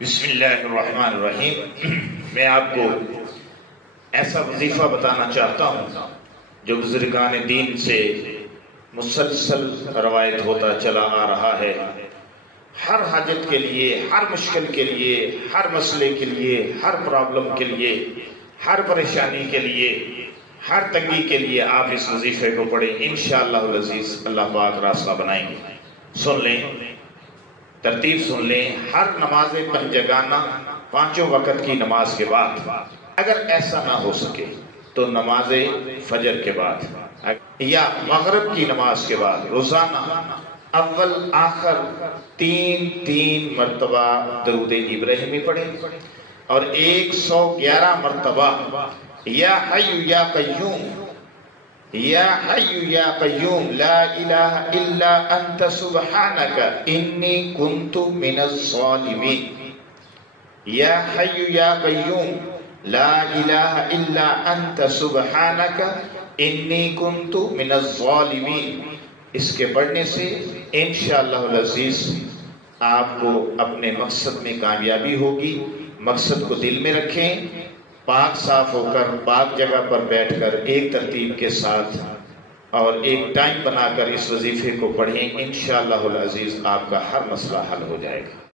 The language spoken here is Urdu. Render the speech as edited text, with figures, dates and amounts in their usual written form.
بسم اللہ الرحمن الرحیم۔ میں آپ کو ایسا وظیفہ بتانا چاہتا ہوں جو بزرگان دین سے مسلسل روایت ہوتا چلا آ رہا ہے۔ ہر حاجت کے لیے، ہر مشکل کے لیے، ہر مسئلے کے لیے، ہر پرابلم کے لیے، ہر پریشانی کے لیے، ہر تنگی کے لیے آپ اس وظیفے کو پڑھیں، انشاءاللہ العزیز اللہ پاک راستہ بنائیں گے۔ سن لیں، ترتیب سن لیں۔ ہر نماز پنجگانہ، پانچوں وقت کی نماز کے بعد، اگر ایسا نہ ہو سکے تو نماز فجر کے بعد یا مغرب کی نماز کے بعد روزانہ اول آخر تین مرتبہ درود ابراہیمی پڑھیں اور 111 مرتبہ یا حی یا قیوم، یا حی یا قیوم لا الہ الا انت سبحانک انی کنت من الظالمین، یا حی یا قیوم لا الہ الا انت سبحانک انی کنت من الظالمین۔ اس کے پڑھنے سے انشاءاللہ العزیز آپ کو اپنے مقصد میں کامیابی ہوگی۔ مقصد کو دل میں رکھیں، پاک صاف ہو کر پاک جگہ پر بیٹھ کر ایک ترتیب کے ساتھ اور ایک ٹائم بنا کر اس وظیفے کو پڑھیں، انشاءاللہ العزیز آپ کا ہر مسئلہ حل ہو جائے گا۔